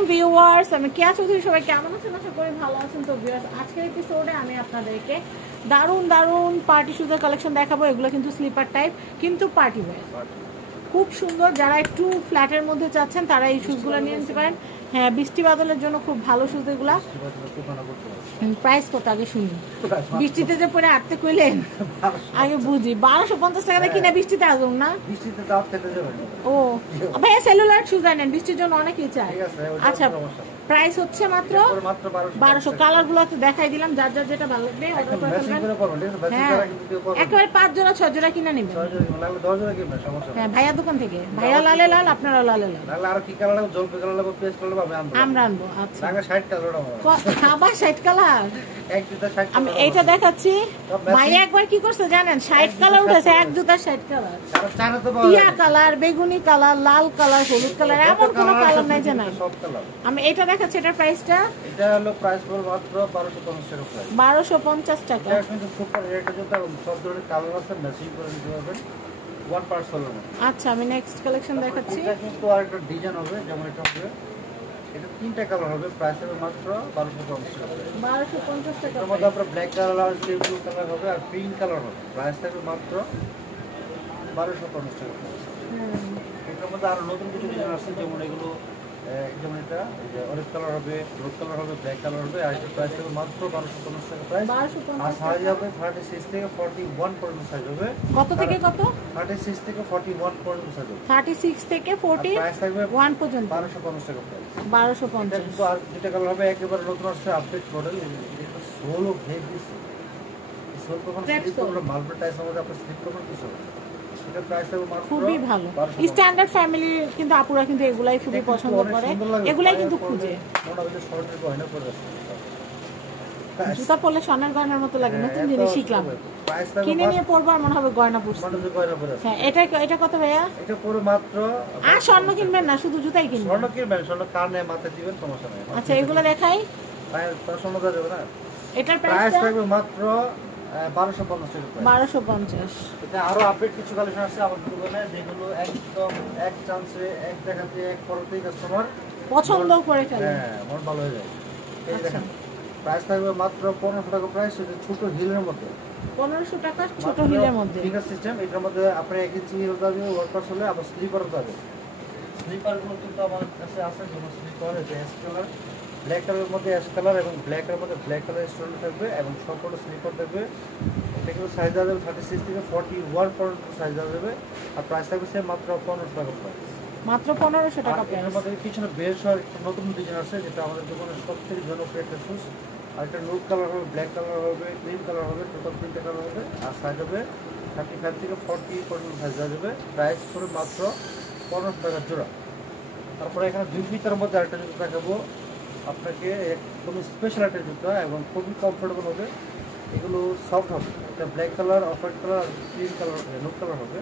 আলাইকুম ভিউয়ার্স, আমি কেয়া চৌধুরী। সবাই কেমন আছেন? আশা করি ভালো আছেন। তো ভিউয়ার্স, আজকের এপিসোডে আমি আপনাদেরকে দারুণ দারুণ পার্টি শুজের কালেকশন দেখাবো। এগুলো কিন্তু স্লিপার টাইপ, কিন্তু পার্টি ওয়্যার, খুব সুন্দর। যারা একটু ফ্ল্যাটের মধ্যে চাচ্ছেন তারা এই শুজগুলো নিয়ে নিতে পারেন। হ্যাঁ, বৃষ্টি বাদলের জন্য খুব ভালো শুজ এগুলা। প্রাইস কত আগে শুনি? বৃষ্টিতে যে পরে আটতে কইলেন আগে বুঝি। 1250 টাকা দিয়ে কিনে বৃষ্টিতে আসুন না। ও ভাইয়া সেলুলার শুজ আনেন, বৃষ্টির জন্য অনেকেই চায়। আচ্ছা, প্রাইস হচ্ছে মাত্র 1200। কালার গুলো তো দেখাই দিলাম, যার যার যেটা ভালো লাগবে অর্ডার করে ফেলবেন। হ্যাঁ, একেবারে 5 জোড়া 6 জোড়া কিনে নেবেন। হ্যাঁ, ভাইয়া দোকান থেকে। ভাইয়া লালে লাল, আপনারা লালে লাল। আমরা আনবো। আচ্ছা, আবার 60 কালার। আমি এইটা দেখাচ্ছি। ভাইয়া একবার কি করছে জানেন? 60 কালার উঠেছে, এক জুতা 60 কালার। টিয়া কালার, বেগুনি কালার, লাল কালার, হলুদ কালার, এমন কোনো কালার নাই যে নাই। আমি এটা দেখাচ্ছি, এটার প্রাইসটা এটা হলো প্রাইস পড়বে মাত্র 1250 টাকা। 1250 টাকা। এটা কিন্তু সুপার রেট জুতা, সব ধরনের কালার আছে, ম্যাচিং করে নিতে পারবেন। ওয়ান পার্সেল হবে। আচ্ছা, আমি নেক্সট কালেকশন দেখাচ্ছি। এটা কিন্তু আরেকটা ডিজাইন হবে, যেমন এটা হবে। এটা তিনটা কালার হবে, প্রাইস হবে মাত্র 1250 টাকা। 1250 টাকা। এর মধ্যে আপনার ব্ল্যাক কালার আর স্কাই ব্লু কালার হবে আর পিঙ্ক কালার হবে। প্রাইস থাকবে মাত্র 1250 টাকা। এটার মধ্যে আরো নতুন কিছু ডিজাইন আছে, যেমন এগুলো, যেমন এটা অরেঞ্জ কালার হবে, ব্লু কালার হবে, ব্ল্যাক কালার হবে। আর এটা প্রাইস হবে মাত্র 1250 টাকা প্রাইস। আর সাইজ হবে 36 থেকে 41 পর্যন্ত সাইজ হবে। কত থেকে কত? 36 থেকে 41 পর্যন্ত সাইজ হবে। 36 থেকে 41 পর্যন্ত 1250 টাকা প্রাইস। 1250। কিন্তু আর দুটো কালার হবে, একেবারে নতুন আসছে, আপডেট মডেল। এটা সোলো হেভি, সোল কখন স্লিপ করবে, মার্বেল টাইসের মধ্যে আপনি স্লিপ করবেন কিছু। এটা প্রাইস হবে মাত্র খুবই ভালো। স্ট্যান্ডার্ড ফ্যামিলি কিন্তু আপুরা কিন্তু এগুলাই খুবই পছন্দ করে, এগুলাই কিন্তু খুঁজে। মোটা হচ্ছে স্বর্ণের গয়না পরে আছে, জুতা পরলে স্বর্ণের গয়নার মতো লাগে। নতুন জিনিস শিখলাম, কিনে নিয়ে পরবো আর মনে হবে গয়না পরছি। হ্যাঁ, এটা কত ভাইয়া? এটা পুরো মাত্র। আর স্বর্ণ কিনবেন না, শুধু জুতাই কিনবেন? স্বর্ণ কিনবেন, স্বর্ণ কানে মাথায় দিবেন, সমস্যা নাই। আচ্ছা, এগুলো দেখাই। স্বর্ণ দেওয়া যাবে না। এটার প্রাইস থাকবে মাত্র 1250 টাকা। 1250। এটা আরো আপডেট কিছু কালেকশন আছে আমাদের দোকানে, যেগুলো একদম এক চান্সে, এক দেখাতে, এক পরতেই কাস্টমার পছন্দ করে ফেলে। হ্যাঁ, মন ভালো হয়ে যায়। এই দেখেন, প্রাইস থাকবে মাত্র 1500 টাকা প্রাইস। এটা ছোট হিলের মধ্যে 1500 টাকা, ছোট হিলের মধ্যে। Finger system. এটার মধ্যে আপনি 1 ইঞ্চি হিল পাবেন, ওয়ার্কপাস হলে আবার স্লিপারও পাবেন। স্লিপারগুলো কিন্তু আমার কাছে আছে, যেমন স্লিপার এটা অ্যাশ কালার, ব্ল্যাক কালারের মধ্যে অ্যাশ কালার এবং ব্ল্যাকের মধ্যে ব্ল্যাক কালার স্টোন থাকবে এবং সবগুলো স্লিপার থাকবে। এটা কিন্তু সাইজ দেওয়া যাবে 36 থেকে 41 পর্যন্ত সাইজ দেওয়া যাবে। আর প্রাইস থাকবে সে মাত্র 1500 টাকা প্রাইস। মাত্র 1500 টাকা প্রাইস। এর মধ্যে পিছনে বেশ হয় নতুন ডিজাইন আছে, যেটা আমাদের দোকানে সবথেকে জনপ্রিয় একটা শুজ। আর একটা নুড কালার হবে, ব্ল্যাক কালার হবে, ক্রিম কালার হবে, টোটাল 3টা কালার হবে। আর সাইজ হবে 35 থেকে 40 পর্যন্ত সাইজ দেওয়া যাবে। প্রাইস করে মাত্র 1500 টাকা জোড়া। তারপরে এখানে 2 ফিটার মধ্যে আরেকটা জুতো দেখাবো আপনাকে, একদম স্পেশাল একটা জুতো এবং খুবই কমফোর্টেবল হবে। এগুলো সফট হবে। এটা black colour, off white colour, cream colour, nude colour হবে।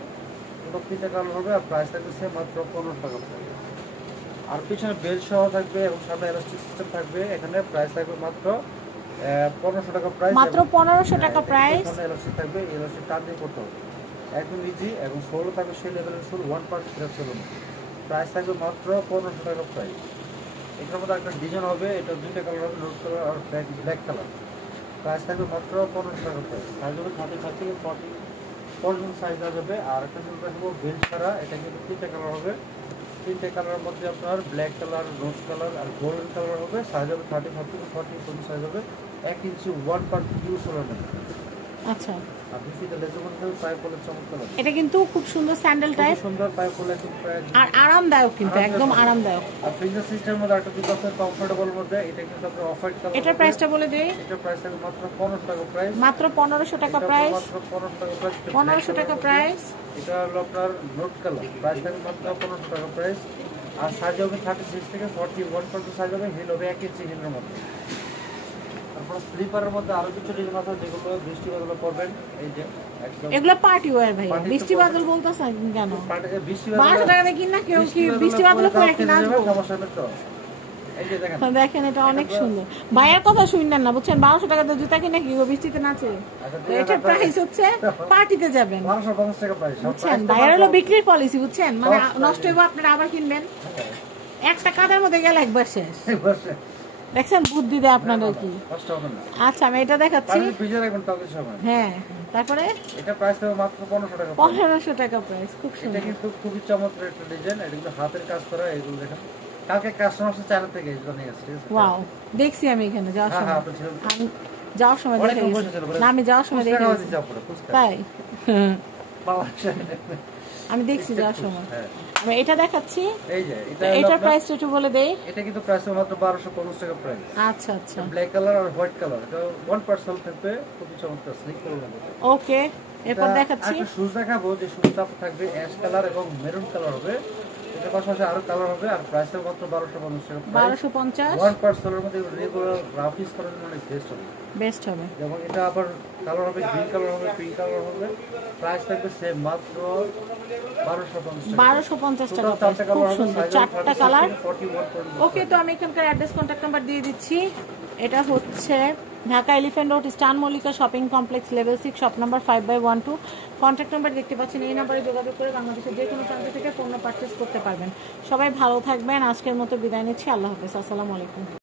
টোটাল 3টা কালার হবে। আর প্রাইস থাকবে সে মাত্র 1500 টাকা। আর পিছনে বেল্ট সহ থাকবে এবং সামনে এলাস্টিক সিস্টেম থাকবে। এখানে প্রাইস থাকবে মাত্র 1500 টাকা প্রাইস। মাত্র 1500 টাকা প্রাইস। এখানে এলাস্টিক থাকবে, এলাস্টিক টান দিয়ে করতে হবে, একদম ইজি। এবং সোলও থাকবে সেই লেভেলের সোল, 1% সোল। প্রাইস থাকবে মাত্র 1500 টাকা প্রাইস। এটার মধ্যে একটা ডিজাইন হবে, এটা 2টা কালার হবে, নুড কালার আর ব্ল্যাক কালার। প্রাইস থাকবে মাত্র 1500 টাকা প্রাইস। সাইজ হবে 35 থেকে 40 পর্যন্ত সাইজ দেওয়া যাবে। আর একটা জুতো দেখাবো বেল্ট ছাড়া, এটা কিন্তু 3টা কালার হবে। 3টে কালারের মধ্যে আপনার ব্ল্যাক কালার, রোজ কালার আর গোল্ডেন কালার হবে। সাইজ হবে 35 থেকে 40 পর্যন্ত সাইজ হবে। 1 ইঞ্চি 1 ইউজ হলো না। আচ্ছা, আপনি ফিতে লেজে মধ্যে পায়ে পরে চমৎকার লাগে। এটা কিন্তু খুব সুন্দর স্যান্ডেল টাইপ, সুন্দর পায়ে পরে একদম আর আরামদায়ক, কিন্তু একদম আরামদায়ক। আর ফিঙ্গার সিস্টেমের মধ্যে একটা জুতো আছে কমফোর্টেবল মধ্যে, এটা কিন্তু আপনার অফ হোয়াইট কালার। এটার প্রাইসটা বলে দেই। এটার প্রাইস থাকবে মাত্র 1500 টাকা প্রাইস। মাত্র 1500 টাকা প্রাইস। মাত্র 1500 টাকা প্রাইস। 1500 টাকা প্রাইস। এটা হলো আপনার নোট কালার, প্রাইস থাকবে মাত্র 1500 টাকা প্রাইস। আর সাইজ হবে 36 থেকে 41 পর্যন্ত সাইজ হবে। হিল হবে 1 ইঞ্চি হিলের মধ্যে। তারপর স্লিপারের মধ্যে আরো কিছু ডিজাইন আছে, যেগুলো বৃষ্টি বাদল করবেন। এই যে একদম এগুলো পার্টি ওয়্যার ভাই। বৃষ্টি বাদল বলতাছেন কেন? বৃষ্টি 1200 টাকা দিয়ে কিনা কেউ কি বৃষ্টি বাদল করে কিনা? সমস্যা নেই তো। এই যে দেখেন, দেখেন এটা অনেক সুন্দর। ভাইয়ের কথা শুনলেন না, বুঝছেন? 1200 টাকা দিয়ে জুতা কিনে কি বৃষ্টিতে নাচে? এটার প্রাইস হচ্ছে পার্টিতে যাবেন, 1250 টাকা প্রাইস। বুঝছেন? ভাইয়ের হলো বিক্রির পলিসি, বুঝছেন? মানে নষ্ট হইব আপনারা আবার কিনবেন। একটা কাদার মধ্যে গেলে একবার শেষ। বসে দেখছেন বুদ্ধি দেয় আপনাদের কি। কষ্ট হবে না। আচ্ছা আমি এটা দেখাচ্ছি। পানি ভিজে রাখবেন তাহলে হবে। হ্যাঁ তারপরে এটা প্রাইস হবে মাত্র 1500 টাকা। 1500 টাকা প্রাইস, খুব এটা সুন্দর। কিন্তু খুবই চমৎকার একটা ডিজাইন, এটা কিন্তু হাতের কাজ করা। এগুলো দেখেন কালকে কাস্টমার আসছে চায়না থেকে এগুলো নিয়ে আসছে। ওয়াও, দেখছি আমি এখানে যাওয়ার হ্যাঁ সময়। হ্যাঁ, আপনি ছিলেন। আমি যাওয়ার সময় অনেক দেখে লোক গেছি। বসেছিল, না আমি যাওয়ার সময় দেখে ফুচকা গেছি। খাওয়া দিচ্ছে ফুচকা। তাই বাংলাদেশে। আমি দেখছি যাওয়ার সময়। হ্যাঁ আমি এটা দেখাচ্ছি। এই যে এটার প্রাইসটা একটু বলে দেই। এটা কিন্তু প্রাইস মাত্র 1250 টাকা প্রাইস। আচ্ছা আচ্ছা ব্ল্যাক কালার আর হোয়াইট কালার, এটা 1% থাকবে, খুবই চমৎকার স্লিক করবে। ওকে এরপর দেখাচ্ছি। একটা শুজ দেখাবো, যে শুজটা থাকবে অ্যাশ কালার এবং মেরুন কালার হবে। এটার পাশাপাশি আরো কালার হবে, আর প্রাইসটা মাত্র 1250 টাকা। 1250 1% এর মধ্যে রেগুলার রাফ ইউজ করার জন্য অনেক বেস্ট হবে। বেস্ট হবে। যেমন এটা আবার কালার হবে, গ্রিন কালার হবে, পিঙ্ক কালার হবে। প্রাইস থাকবে সেম, মাত্র 1250 টাকা। খুব সুন্দর চারটা কালার। ওকে তো আমি এখানকার অ্যাড্রেস কন্ট্যাক্ট নাম্বার দিয়ে দিচ্ছি। এটা হচ্ছে ঢাকা এলিফ্যান্ট রোড, স্টান Mallika shopping complex, level 6, shop number 5/12। Contact number দেখতে পাচ্ছেন, এই নাম্বারে যোগাযোগ করে বাংলাদেশের যে কোনো প্রান্ত থেকে পণ্য পারচেস করতে পারবেন। সবাই ভালো থাকবেন, আজকের মতো বিদায় নিচ্ছি, আল্লাহ হাফেজ, আসসালামু আলাইকুম।